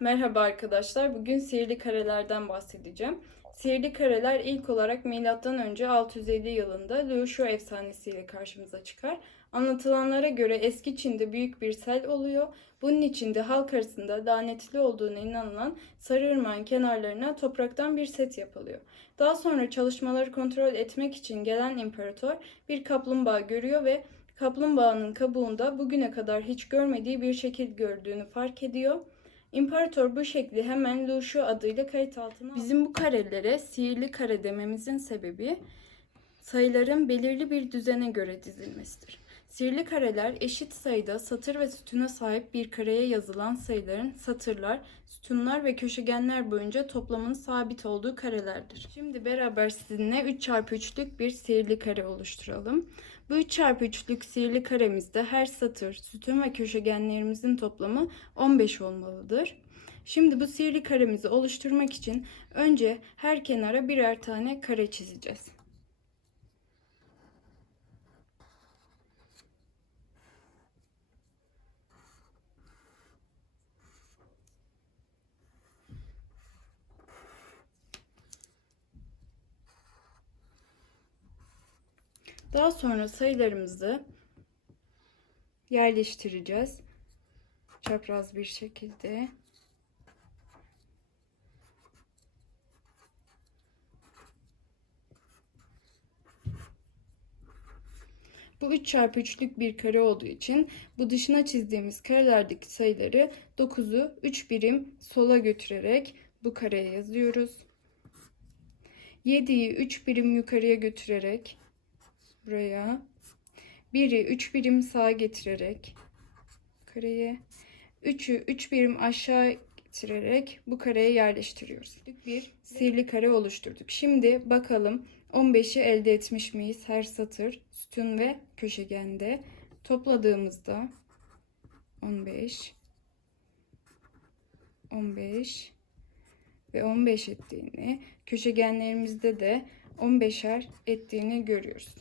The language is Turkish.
Merhaba arkadaşlar. Bugün sihirli karelerden bahsedeceğim. Sihirli kareler ilk olarak M.Ö. 650 yılında Liu Shu efsanesiyle karşımıza çıkar. Anlatılanlara göre eski Çin'de büyük bir sel oluyor. Bunun için de halk arasında lanetli olduğuna inanılan Sarıırmak'ın kenarlarına topraktan bir set yapılıyor. Daha sonra çalışmaları kontrol etmek için gelen imparator bir kaplumbağa görüyor ve kaplumbağanın kabuğunda bugüne kadar hiç görmediği bir şekil gördüğünü fark ediyor. İmparator bu şekli hemen Lushu adıyla kayıt altına. Bizim bu karelere sihirli kare dememizin sebebi sayıların belirli bir düzene göre dizilmesidir. Sihirli kareler eşit sayıda satır ve sütuna sahip bir kareye yazılan sayıların satırlar, sütunlar ve köşegenler boyunca toplamının sabit olduğu karelerdir. Şimdi beraber sizinle 3 çarpı 3'lük bir sihirli kare oluşturalım. Bu 3 çarpı 3'lük sihirli karemizde her satır, sütun ve köşegenlerimizin toplamı 15 olmalıdır. Şimdi bu sihirli karemizi oluşturmak için önce her kenara birer tane kare çizeceğiz. Daha sonra sayılarımızı yerleştireceğiz. Çapraz bir şekilde. Bu 3 çarpı 3'lük bir kare olduğu için bu dışına çizdiğimiz karelerdeki sayıları 9'u 3 birim sola götürerek bu kareye yazıyoruz. 7'yi 3 birim yukarıya götürerek buraya 1'i 3 birim sağa getirerek kareye 3'ü 3 birim aşağı getirerek bu kareye yerleştiriyoruz. Bir sihirli kare oluşturduk. Şimdi bakalım 15'i elde etmiş miyiz her satır, sütun ve köşegende. Topladığımızda 15 15 ve 15 ettiğini, köşegenlerimizde de 15'er ettiğini görüyoruz.